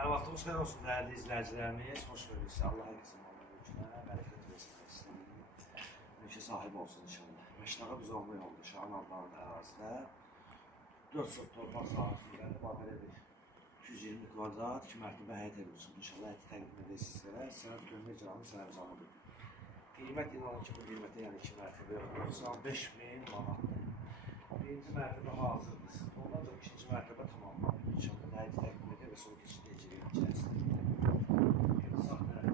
Hər vaxtımız xeyir olsun dəyərli izləyicilərimiz. Xoş gördük sizi. Allah həqiqəsin Allah'ın bərəkət versin istəyim. Mülkə sahib olsun inşallah. Məştaqa biz olma oldu. Şahın adlarında ərazidə 4 sot torpaq sahəsində belə bir 220 kvadrat 2 mərtəbə həyət evi olsun. İnşallah həyəti təqdim edək sizlərə. Sənət gömrək icramı sənəmizamıdır. Qiymət inanın ki, bu qiymətə yəni 2 mərtəbə 95.000 manatdır. Birinci mərtəbə hazırdır. Ondan sonra ikinci mərtəbə tamamlanır. İnşallah həyəti təqdim edək və sonra keçidəcək içərisində. Sağ tərəfdə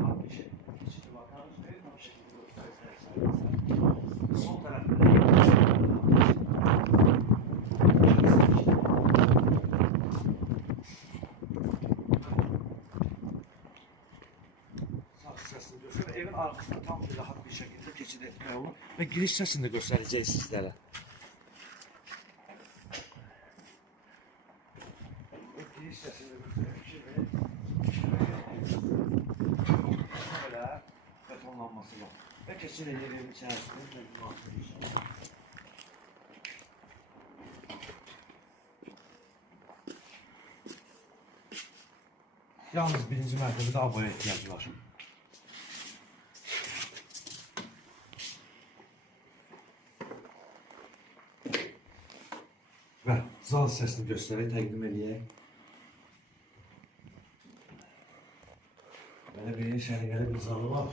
tam bir şəkildə keçidi bakarız. Tam bir şəkildə göstərsək. Sol tərəfdə evin arkasında tam bir rahat bir şekilde keçid etmək olur və giriş səsini də göstərəcək sizlərə. Giriş səsini də göstərəcək belə betonlanması var və keçid edir evin içərisində müasir inşallah. Yalnız birinci mərtəbədə abaya ehtiyacı var. Və zal səsini göstərək, təqdim edək. Belə bir şərqəli bir zalı var.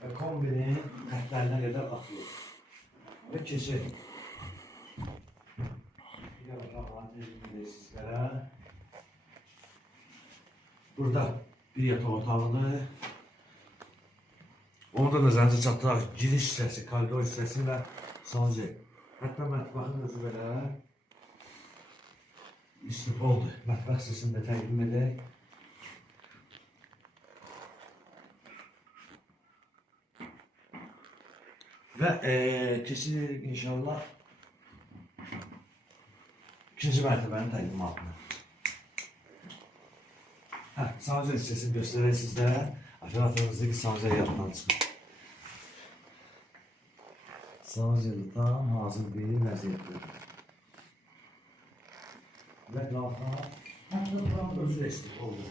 Və kombinin xətlərinə qədər atılır. Və keçir. Bir yaraqlarını təqdim edək sizlərə. Burada bir yataq otağıdır. Onu da nəzərinizə çatdıraq, giriş hissəsi, koridor hissəsi və sancı. Hətta mətbəxin özü belə istipoldur. Mətbəx hissəsini də təqdim edək. Və keçirik inşallah ikinci mərtəbənin təqdimatını. Sancı hissəsini göstərək sizlərə. Operatorumuzdaki sancı yaddan çıxır. Sancılı tam hazır bir vəziyyətdir. Və qalxan, hətta buranın özü də istipoldur.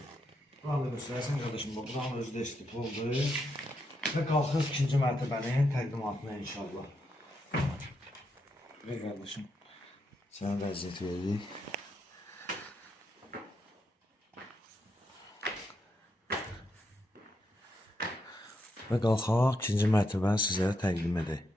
Buranı da göstərəsən qardaşım, buranın özü də istipoldur. Və qalxır ikinci mərtəbənin təqdimatına inşallah. Və qardaşım, sənə vəziyyət veririk. Və qalxaq ikinci mərtəbəni sizlərə təqdim edək.